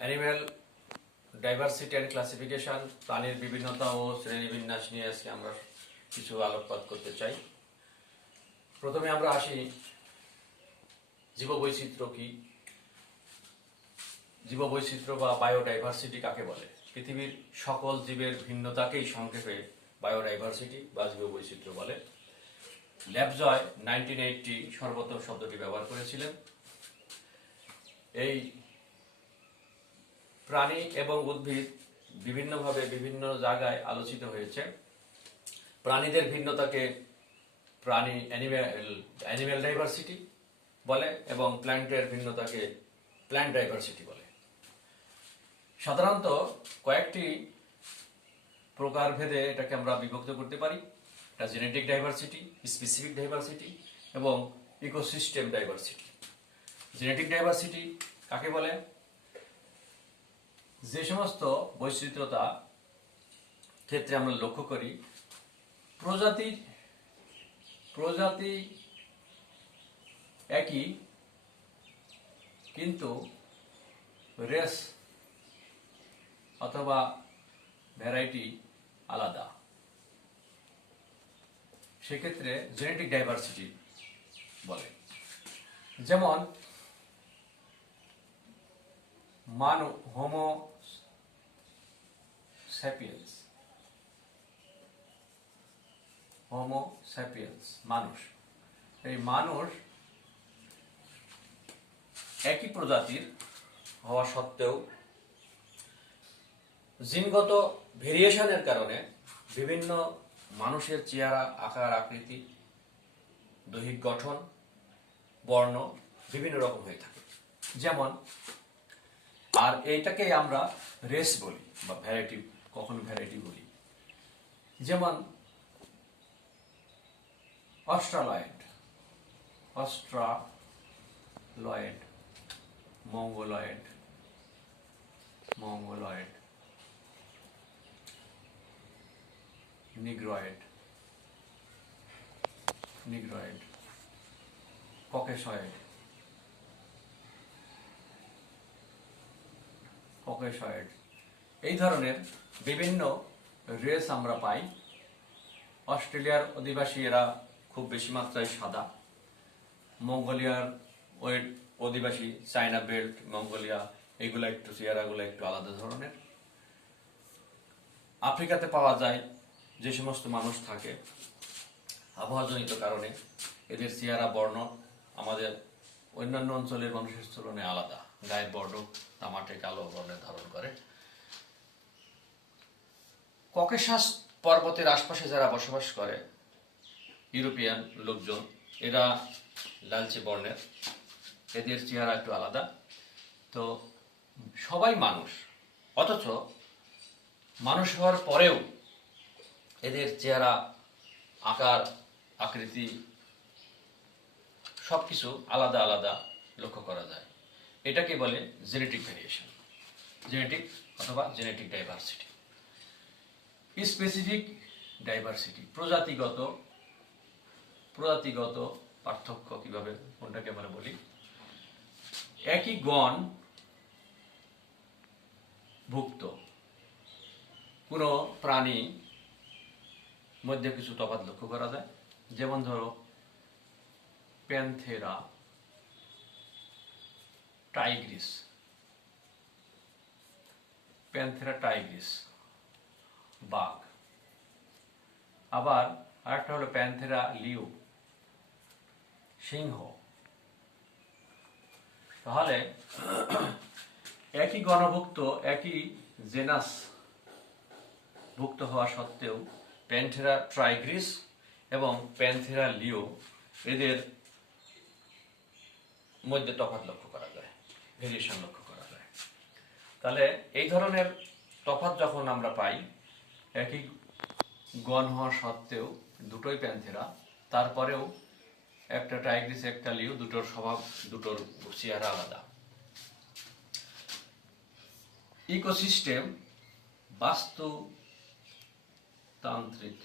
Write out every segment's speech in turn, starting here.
Animal diversity and classification, প্রাণীর বিভিন্নতা ও শ্রেণীবিন্যাস নিয়ে আজকে আমরা কিছু আলোকপাত করতে চাই। প্রথমে আমরা আসি জীববৈচিত্র্য কি। জীববৈচিত্র্য বা বায়োডাইভার্সিটি কাকে বলে? পৃথিবীর সকল জীবের ভিন্নতাকেই সংক্ষেপে বায়োডাইভার্সিটি বা জীববৈচিত্র্য বলে। ল্যাবজয় 1980 সর্বপ্রথম শব্দটি ব্যবহার করেছিলেন। এই প্রাণী এবং উদ্ভিদ বিভিন্নভাবে বিভিন্ন জায়গায় আলোচিত হয়েছে। প্রাণীদের ভিন্নতাকে অ্যানিম্যাল ডাইভার্সিটি বলে এবং প্ল্যান্টের ভিন্নতাকে প্ল্যান্ট ডাইভার্সিটি বলে। সাধারণত কয়েকটি প্রকারভেদে এটাকে আমরা বিভক্ত করতে পারি। এটা জেনেটিক ডাইভার্সিটি, স্পেসিফিক ডাইভার্সিটি এবং ইকোসিস্টেম ডাইভার্সিটি। জেনেটিক ডাইভার্সিটি কাকে বলে? যে সমস্ত বৈচিত্র্যতা ক্ষেত্রে আমরা লক্ষ্য করি প্রজাতি একই কিন্তু রেস অথবা ভ্যারাইটি আলাদা, সেক্ষেত্রে জেনেটিক ডাইভার্সিটি বলে। যেমন হোমো স্যাপিয়েন্স মানুষ। এই মানুষ একই প্রজাতির হওয়া সত্ত্বেও জিনগত ভেরিয়েশনের কারণে বিভিন্ন মানুষের চেহারা, আকার, আকৃতি, দৈহিক গঠন, বর্ণ বিভিন্ন রকম হয়ে থাকে। যেমন, আর এইটাকে আমরা রেস বলি বা ভ্যারাইটি, কখনো ভ্যারাইটি বলি। যেমন অস্ট্রালয়েড, মঙ্গোলয়েড, নিগ্রয়েড, ককেশয়েড, এই ধরনের বিভিন্ন রেস আমরা পাই। অস্ট্রেলিয়ার অধিবাসী এরা খুব বেশি মাত্রায় সাদা। মঙ্গোলিয়ার অধিবাসী, চায়না বেল্ট, মঙ্গোলিয়া, এগুলা একটু চেহারাগুলো একটু আলাদা ধরনের। আফ্রিকাতে পাওয়া যায় যে সমস্ত মানুষ থাকে, আবহাওয়াজনিত কারণে এদের চেহারা বর্ণ আমাদের অন্যান্য অঞ্চলের মানুষের তুলনায় আলাদা। গায়ের বর্ণ তামাটে কালো বর্ণের ধারণ করে। ককেশাস পর্বতের আশপাশে যারা বসবাস করে, ইউরোপিয়ান লোকজন, এরা লালচে বর্ণের, এদের চেহারা একটু আলাদা। তো সবাই মানুষ, অথচ মানুষ হওয়ার পরেও এদের চেহারা, আকার, আকৃতি সবকিছু আলাদা আলাদা লক্ষ্য করা যায়। এটাকে বলে জেনেটিক ভেরিয়েশন, জেনেটিক অথবা জেনেটিক ডাইভার্সিটি। স্পেসিফিক ডাইভার্সিটি, প্রজাতিগত পার্থক্য কিভাবে, কোনটাকে আমরা বলি? একই গণ ভুক্ত কোনো প্রাণী মধ্যে কিছু তফাৎ লক্ষ্য করা যায়। যেমন ধরো প্যান্থেরা টাইগ্রিস বাঘ। আবার আরেকটা হলো প্যান্থেরা লিও সিংহ। তাহলে একই গণভুক্ত, একই জেনাস ভুক্ত হওয়া সত্ত্বেও প্যান্থেরা টাইগ্রিস এবং প্যান্থেরা লিও এদের মধ্যে তফাৎ লক্ষ্য করা যায়, ভেরিয়েশন লক্ষ্য করা যায়। তাহলে এই ধরনের তফাৎ যখন আমরা পাই, একই গণ হওয়া সত্ত্বেও দুটোই প্যান্থেরা, তারপরেও একটা টাইগ্রিস একটা লিও, দুটোর স্বভাব, দুটোর চেহারা আলাদা। ইকোসিস্টেম বাস্তুতান্ত্রিক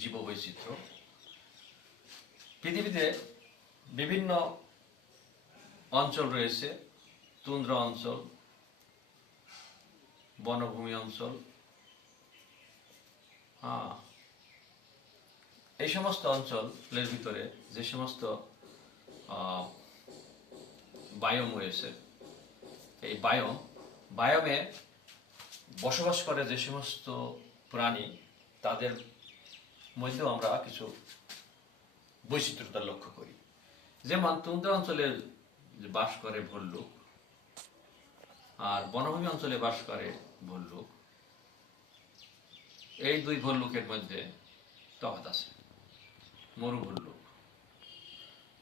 জীববৈচিত্র্য। পৃথিবীতে বিভিন্ন অঞ্চল রয়েছে তুন্দ্রা অঞ্চল, বনভূমি অঞ্চল, এই সমস্ত অঞ্চলের ভিতরে যে সমস্ত বায়োম রয়েছে, এই বায়োমে বসবাস করে যে সমস্ত প্রাণী, তাদের মধ্যেও আমরা কিছু বৈচিত্র্যতা লক্ষ্য করি। যেমন তুন্দ্রা অঞ্চলে বাস করে ভল্লুক, আর বনভূমি অঞ্চলে বাস করে ভল্লুক। এই দুই ভল্লুকের মধ্যে তফাৎ আছে, মরু ভল্লুক।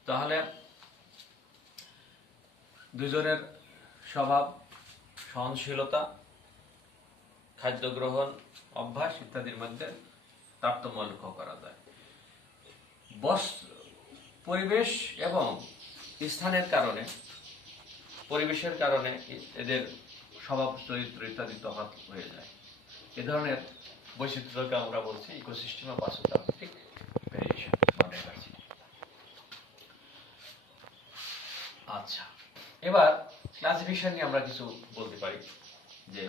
তাহলে দুজনের স্বভাব, সহনশীলতা, খাদ্য গ্রহণ অভ্যাস ইত্যাদির মধ্যে তারতম্য লক্ষ্য করা যায়। পরিবেশ এবং স্থানের কারণে, পরিবেশের কারণে এদের স্বভাব, চরিত্র ইত্যাদি তফাৎ হয়ে যায়। এ ধরনের বৈচিত্র্যকে আমরা বলছি ইকোসিস্টেম অফ বাস্তুতান্ত্রিক ভেরিয়েশন বা ডাইভার্সিটি। আচ্ছা, এবার ক্লাসিফিকেশন নিয়ে আমরা কিছু বলতে পারি যে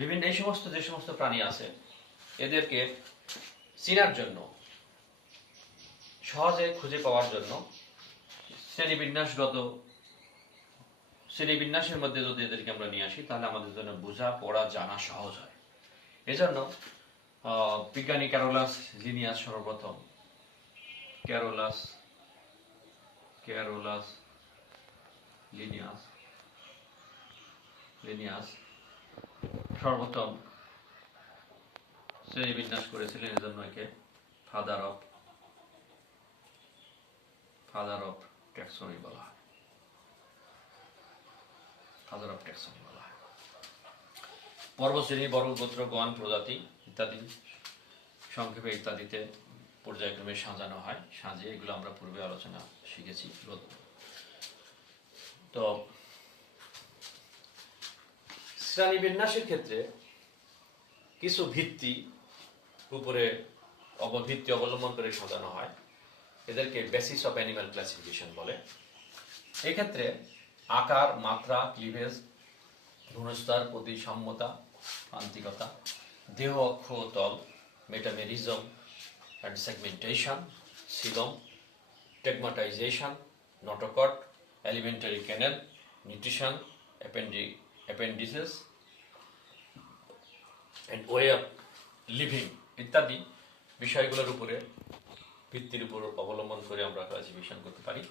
বিভিন্ন যে সমস্ত প্রাণী আছে, এদেরকে চেনার জন্য, সহজে খুঁজে পাওয়ার জন্য শ্রেণীবিন্যাসের মধ্যে যদি এদেরকে আমরা নিয়ে আসি, তাহলে আমাদের জন্য বোঝা, পড়া, জানা সহজ হয়। এজন্য বিজ্ঞানী ক্যারোলাস লিনিয়াস সর্বপ্রথম ক্যারোলাস লিনিয়াস সর্বপ্রথম শ্রেণীবিন্যাস করেছিলেন। এজন্য একে ফাদার অফ ট্যাক্সনমি বলা হয়। পর্বশ্রেণী, বর্গ, গোত্র, গণ, প্রজাতি ইত্যাদি সংক্ষেপে ইত্যাদিতে পর্যায়ক্রমে সাজানো হয়। সাজিয়ে এগুলো আমরা পূর্বে আলোচনা শিখেছি। তো শ্রেণীবিন্যাসের ক্ষেত্রে কিছু ভিত্তি অবলম্বন করে সাজানো হয়। এদেরকে বেসিস অফ অ্যানিমাল ক্লাসিফিকেশন বলে। এক্ষেত্রে আকার, মাত্রা, ক্লিভেজ, ভ্রূণস্তর, প্রতিসাম্যতা, প্রান্তিকতা, দেহ, অক্ষ, তল, metamerism and segmentation, coelom, tagmatization, notochord, alimentary canal, nutrition, appendages and way of living ইত্যাদি বিষয়গুলোর ভিত্তির উপর অবলম্বন করে আমরা ক্লাসিফিকেশন করতে পারি।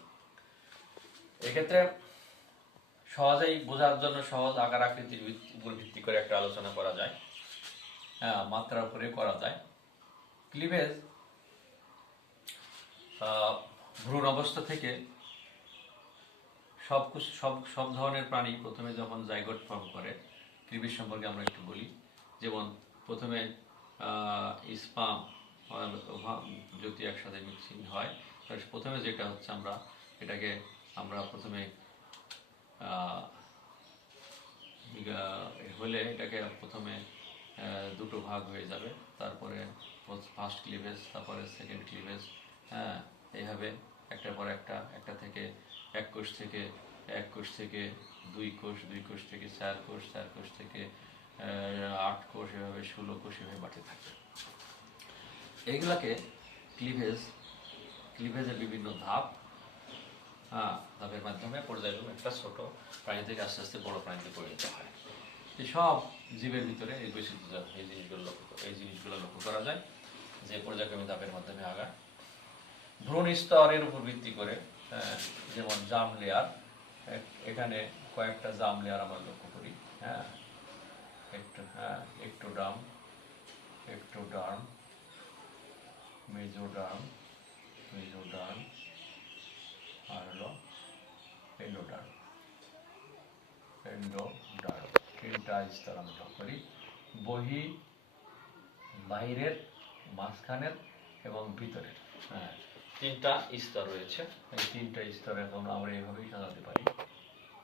এক্ষেত্রে সহজেই বোঝার জন্য সহজ আকার আকৃতির উপর ভিত্তি করে একটা আলোচনা করা যায়, মাত্রার উপরে করা যায়। ক্লিভেজ ভ্রূণ অবস্থা থেকে সব ধরনের প্রাণী প্রথমে যখন জাইগোট ফর্ম করে, ক্লিভেজ সম্পর্কে আমরা একটু বলি। যেমন প্রথমে স্পাম যদি একসাথে মিক্সিং হয়, প্রথমে যেটা হচ্ছে এটাকে প্রথমে দুটো ভাগ হয়ে যাবে, তারপরে ফার্স্ট ক্লিভেজ, তারপরে সেকেন্ড ক্লিভেজ, এইভাবে একটার পর একটা থেকে এক কোষ থেকে 2 কোষ, 2 কোষ থেকে 4 কোষ, 4 কোষ থেকে 8 কোষ, এভাবে 16 কোষ এভাবে বাড়তে থাকে। এইগুলাকে ক্লিভেজের বিভিন্ন ধাপের মাধ্যমে পর্যায়ক্রমে একটা ছোট প্রাণী থেকে আস্তে আস্তে বড় প্রাণীতে পরিণত হয়। এই সব জীবের ভিতরে এই বৈচিত্র্য, এই জিনিসগুলো লক্ষ্য করা যায় যে পর্যায়ক্রমে ধাপের মাধ্যমে আগায়। ভ্রূণ স্তরের উপর ভিত্তি করে, যেমন জার্ম লেয়ার, এখানে কয়েকটা জার্ম লেয়ার আমরা লক্ষ্য করি। একটোডার্ম, মেজোডার্ম, আর হলো এন্ডোডার্ম। তিনটা স্তর আমরা লক্ষ্য করি, বাহিরের, মাঝখানের এবং ভিতরের। তিনটা স্তর রয়েছে। এই তিনটা স্তর এখন আমরা এইভাবেই সাজাতে পারি।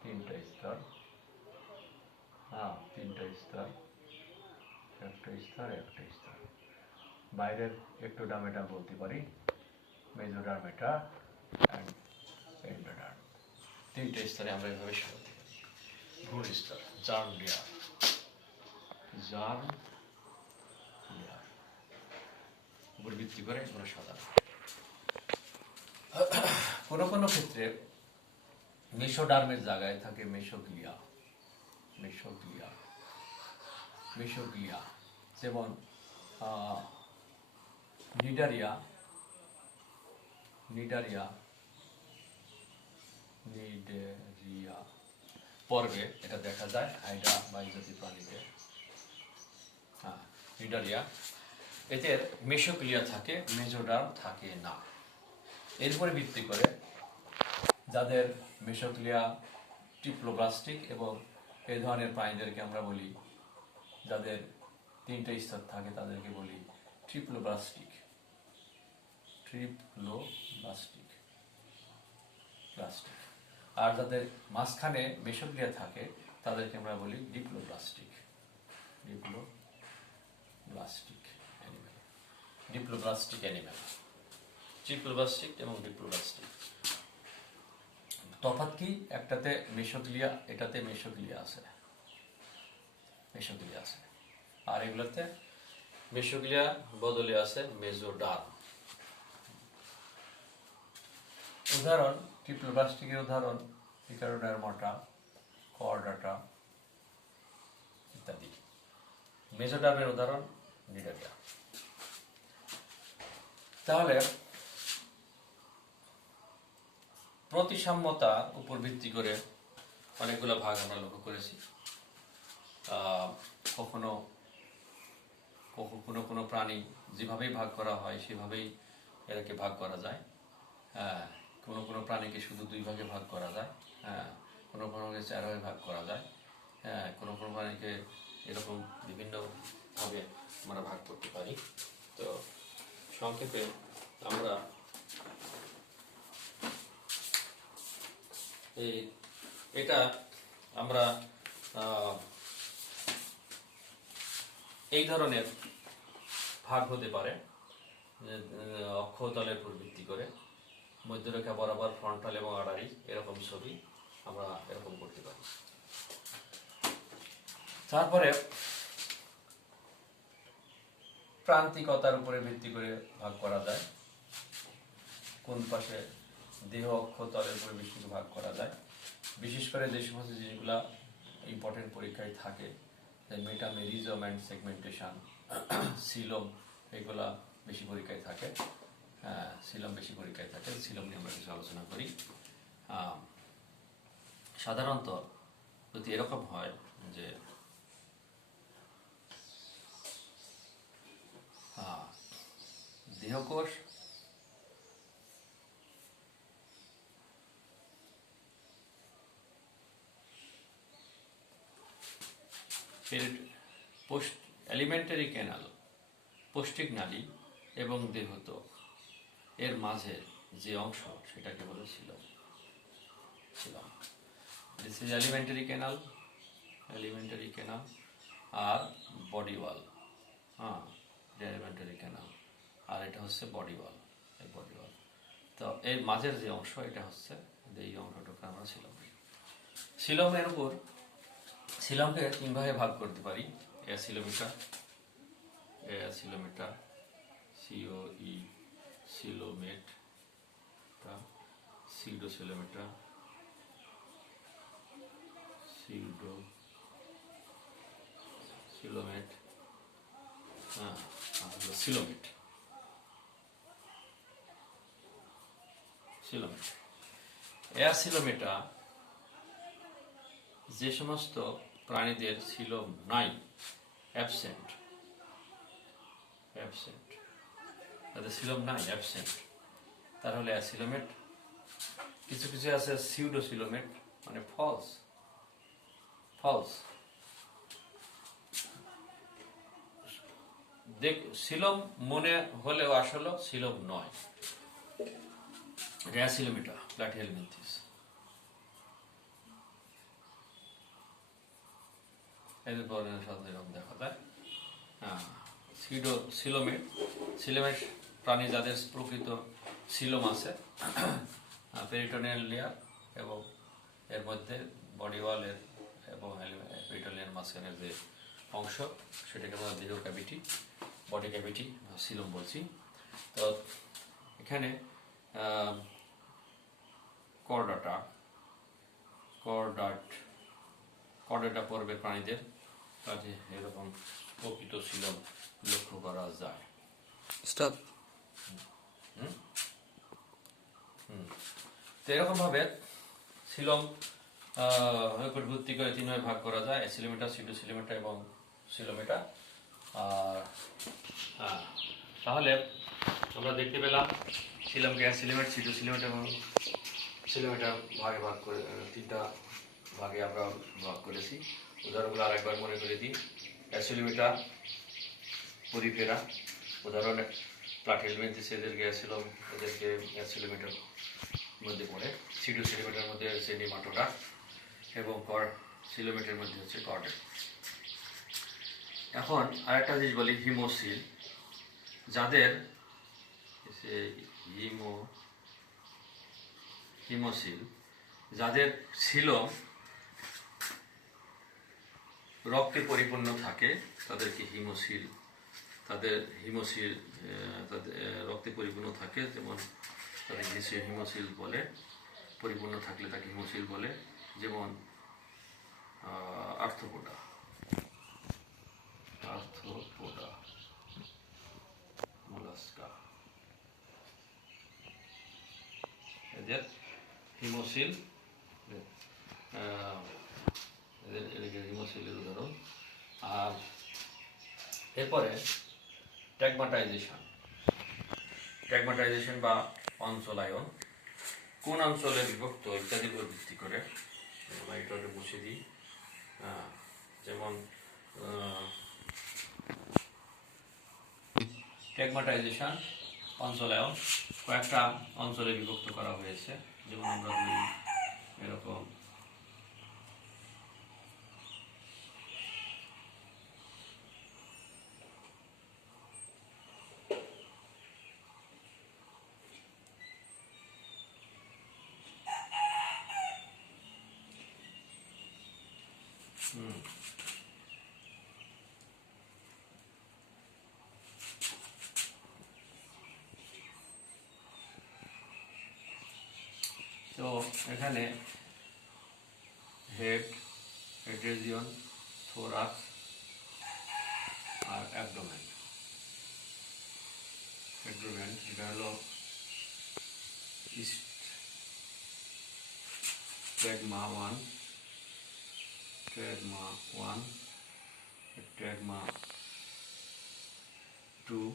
তিনটা স্তর, একটা স্তর। বাইরের একটোডার্ম এটা বলতে পারি, মেজোডার্ম এটা, এন্ডোডার্ম। তিনটে স্তরে আমরা এভাবে সাজাতে পারি। ভ্রূণ স্তর, জার্ম লেয়ার, জার্ম লেয়ার উপর ভিত্তি করে আমরা সাজাবো। কোনো কোনো ক্ষেত্রে মেসোডার্মের জায়গায় থাকে মেসোগ্লিয়া, মেসোগ্লিয়া, মেসোগ্লিয়া, যেমন নিডারিয়া, নিডারিয়া, নিডেরিয়া পর্বে এটা দেখা যায় হাইড্রা বা ইজাতি প্রাণীতে। নিডারিয়া এদের মেসোগ্লিয়া থাকে, মেসোডার্ম থাকে না। এর উপরে ভিত্তি করে যাদের মেসোগ্লিয়া ট্রিপ্লোব্লাস্টিক এবং এই ধরনের প্রাণীদেরকে আমরা বলি, যাদের তিনটে স্তর থাকে তাদেরকে বলি ট্রিপ্লোব্লাস্টিক, ট্রিপ্লোব্লাস্টিক প্লাস্টিক। আর যাদের মাঝখানে মেসোগ্লিয়া থাকে তাদেরকে আমরা বলি diploblastic, diploblastic animal, diploblastic animal, triploblastic এবং ডিপ্লোব্লাস্টিক। তফাৎ কি? একটাতে মেসোগ্লিয়া, এটাতে মেসোগ্লিয়া আছে, মেসোগ্লিয়া আছে, আর এগুলোতে মেসোগ্লিয়া বদলে আছে মেসোডার্ম। উদাহরণ ট্রিপ্লোব্লাস্টিকের উদাহরণ ইকারোডার্মাটা, কর্ডাটা ইত্যাদি। মেসোডার্মের উদাহরণ নিডারিয়া। তাহলে প্রতিসাম্যতার উপর ভিত্তি করে অনেকগুলো ভাগ আমরা লক্ষ্য করেছি। কখনো কোনো কোনো প্রাণী যেভাবেই ভাগ করা হয় সেভাবেই এটাকে ভাগ করা যায়। কোনো কোনো প্রাণীকে শুধু দুই ভাগে ভাগ করা যায়, কোনো প্রাণীকে চার ভাগে ভাগ করা যায়, কোনো কোনো প্রাণীকে এরকম বিভিন্নভাবে আমরা ভাগ করতে পারি। তো সংক্ষেপে আমরা এটা আমরা এই ধরনের ভাগ হতে পারে অক্ষতলের উপর ভিত্তি করে, মধ্যরেখা বরাবর ফ্রন্টাল এবং আড়ারি এরকম ছবি আমরা এরকম করতে পারি। তারপরে প্রান্তিকতার উপরে ভিত্তি করে ভাগ করা যায়, কোন পাশে দেহ অক্ষতলের উপরে ভিত্তি করে ভাগ করা যায়। বিশেষ করে যে সমস্ত জিনিসগুলা ইম্পর্টেন্ট পরীক্ষায় থাকে, মেটামেরিজম অ্যান্ড সেগমেন্টেশন, সিলোম, এগুলা বেশি পরীক্ষায় থাকে। সিলোম বেশি পরীক্ষায় থাকে, সিলোম নিয়ে আমরা কিছু আলোচনা করি। সাধারণত যদি এরকম হয় যে দেহকোষ এলিমেন্টারি ক্যানাল, পৌষ্টিক নালী এবং দেহত্বক এর মাঝে যে অংশ সেটাকে বলে coelom. This is alimentary canal, alimentary canal আর বডি ওয়াল। এলিমেন্টারি ক্যানাল আর এটা হচ্ছে বডি ওয়াল, এই বডি ওয়াল। তো এর মাঝের যে অংশ এটা হচ্ছে এই অংশটাকে আমরা সিলম। সিলমের উপর সিলমকে তিন ভাগে ভাগ করতে পারি: অ্যাসিলোমিটার, অ্যাসিলোমিটার, সিওই সিলোমেট, সিউডোসিলোমিটার, সিউডো সিলোমেট, সিলোমেট, সিলোমেট। অ্যাসিলোমেটা যে সমস্ত প্রাণীদের সিলোম নাই, অ্যাবসেন্ট, অ্যাবসেন্ট, তাদের সিলোম নাই, অ্যাবসেন্ট, তার হলে অ্যাসিলোমেট। কিছু কিছু আছে সিউডোসিলোমেট, মানে ফলস, ফলস। সিলোম মনে হলেও আসলে সিলোম নয়, অ্যাসিলোমেটা, প্লাটিহেলমিনথিস। এদের বর্ণের সাথে এরকম দেখা যায়। সিলোমেট, সিলোমেট প্রাণী যাদের প্রকৃত সিলোম আছে, পেরিটোনিয়াল লেয়ার এবং এর মধ্যে বডি ওয়ালের এবং পেরিটোনিয়াল মাঝখানের যে অংশ সেটাকে আমরা দেহ ক্যাভিটি, বডি ক্যাভিটি সিলম বলছি। তো এখানে কর্ডাটা পর্বের প্রাণীদের কাজে এরকম প্রকৃত সিলম লক্ষ্য করা যায়। স্টপ। তো এরকমভাবে সিলম উপর ভিত্তি করে তিন ভাগে ভাগ করা যায়: অ্যাসিলোমেটা, সিডোসিলোমেটা এবং সিলোমেটা। আর তাহলে আমরা দেখতে পেলাম সিলমকে অ্যাসিলোমেট, সিডোসিলোমেট এবং সিলোমেটা ভাগে ভাগ করে তিনটা ভাগে আমরা ভাগ করেছি। উদাহরণগুলো আরেকবার মনে করে দিই। অ্যাসিলোমেটা পরিফেরা, উদাহরণ প্লাটিহেলমিনথেস, এদেরকে অ্যাসিলম, এদেরকে অ্যাসিলোমেটার মধ্যে পড়ে। সিডোসিলোমেটার মধ্যে হচ্ছে নেমাটোডা এবং সিলোমেটের মধ্যে হচ্ছে কর্ডেট। এখন আরেকটা জিনিস বলি, হিমোসিল, যাদের হিমোসিল যাদের সিলম রক্তে পরিপূর্ণ থাকে তাদেরকে হিমোসিল, তাদের রক্তে পরিপূর্ণ থাকে, যেমন তাদের হিমোসিল বলে, পরিপূর্ণ থাকলে তাকে হিমোসিল বলে। যেমন আর্থ্রোপোডা, মোলাস্কা, এদের হিমোসিল, হিমোসিলের উদাহরণ। আর এরপরে ট্যাগমাটাইজেশন বা অঞ্চলায়ন, কোন অঞ্চলে বিভক্ত ইত্যাদির উপর ভিত্তি করে। আমরা এটা মুছে দিই। যেমন ট্যাগমাটাইজেশন, অঞ্চলায়ন, কয়েকটা অঞ্চলে বিভক্ত করা হয়েছে। যেমন আমরা বলি এরকম তো এখানে হেড রিজিয়ন, থোরাক্স আর অ্যাবডোমেন। এটা হলো ট্যাগমা 1, ট্যাগমা 2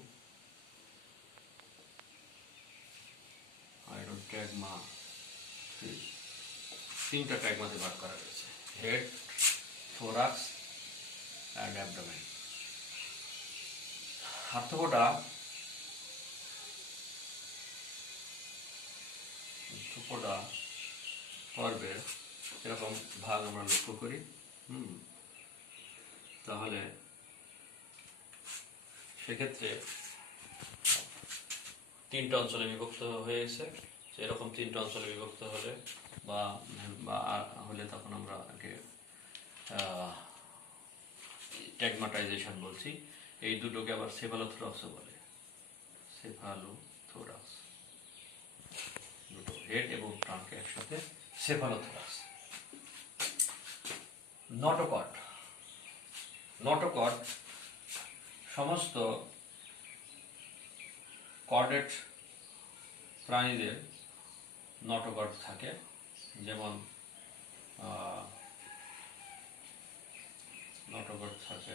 আর ট্যাগমা 3। তিনটা ট্যাগমাতে ভাগ করা হয়েছে: head, thorax and abdomen. Arthropoda পর্বের এরকম ভাগ আমরা লক্ষ্য করি। তাহলে সেক্ষেত্রে তিনটা অঞ্চলে বিভক্ত হয়েছে। এরকম তিনটা অঞ্চলে বিভক্ত হলে বা হলে তখন আমরা ট্যাগমাটাইজেশন বলছি। এই দুটোকে আবার সেফালোথোরাক্সও বলে। সেফালোথোরাক্স, দুটো হেড এবং ট্রাঙ্ক একসাথে সেফালোথোরাক্স। নটোকর্ড সমস্ত কর্ডেট প্রাণীদের নটোকর্ড থাকে। যেমন নটোকর্ড থাকে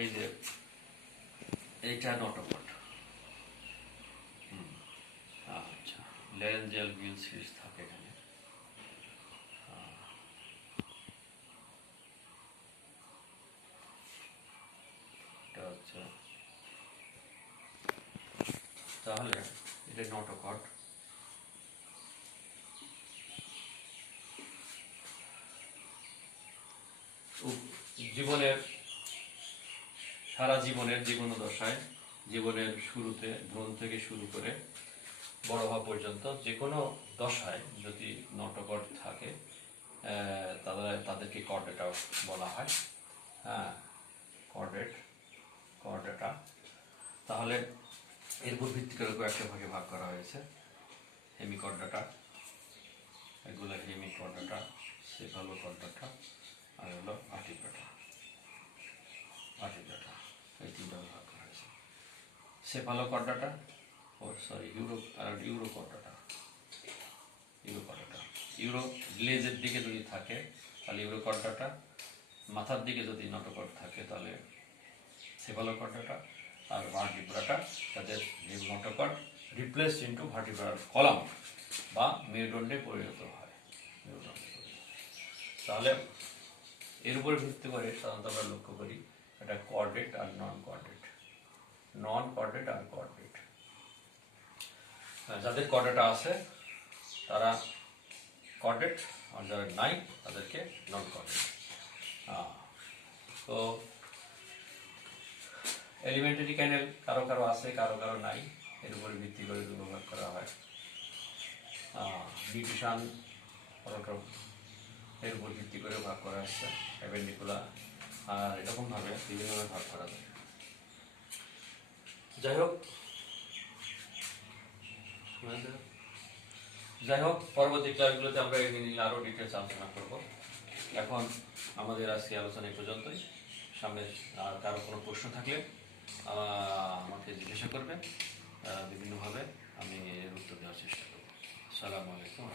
এই যে এইটা নটোকর্ড। আচ্ছা, ল্যারেঞ্জিয়াল গিল সিরিজ থাকে এখানে। এটা হচ্ছে, তাহলে এটা নটোকর্ড। জীবনের সারা জীবনের জীবনদশায়, জীবনের শুরুতে ভ্রূণ থেকে শুরু করে বড় হওয়া পর্যন্ত যে কোনো দশায় যদি নটকট থাকে তাদেরকে কর্ডেটা বলা হয়। হ্যাঁ, কর্ডেটা। তাহলে এর উপর ভিত্তি করে কয়েকটা ভাগে ভাগ করা হয়েছে। হেমিকর্ডাটা, এগুলো হেমিকর্ডাটা, সেফালোকর্ডাটা, আর হলো ভার্টিব্রাটা। এই তিনটা ভাগ করা হয়েছে। সেফালোকর্ডাটা ইউরোকর্ডাটা ইউরো গ্লেজের দিকে যদি থাকে তাহলে ইউরোকর্ডাটা, মাথার দিকে যদি নটকট থাকে তাহলে সেফালোকর্ডাটা, আর ভার্টিব্রাটা তাদের নটকট রিপ্লেস ইন্টু ভার্টিব্রাল কলাম বা মেরুদণ্ডে পরিণত হয়। তাহলে এর উপরে ভিত্তি করে সাধারণত আমরা লক্ষ্য করি এটা কর্ডেট আর নন কর্ডেট আর কর্ডেট। যাদের কর্ডেটা আছে তারা কর্ডেট, আর যারা নাই তাদেরকে নন কর্ডেট। তো এলিমেন্টারি ক্যানেল কারো কারো আছে, কারো কারো নাই, এর উপরে ভিত্তি করে ভাগ করা হয়। নিউট্রিশন এর উপর ভিত্তি করে ভাগ করা হচ্ছে, অ্যাপেন্ডিকুলা, আর এরকমভাবে বিভিন্নভাবে ভাগ করা যায়। যাই হোক পরবর্তী ক্লাসগুলোতে আমরা এই নিয়ে আরও ডিটেলস আলোচনা করব। এখন আমাদের আজকে আলোচনা এই পর্যন্তই। সামনে আর কারো কোনো প্রশ্ন থাকলে আমাকে জিজ্ঞাসা করবে, বিভিন্নভাবে আমি এর উত্তর দেওয়ার চেষ্টা করব। আসসালামু আলাইকুম।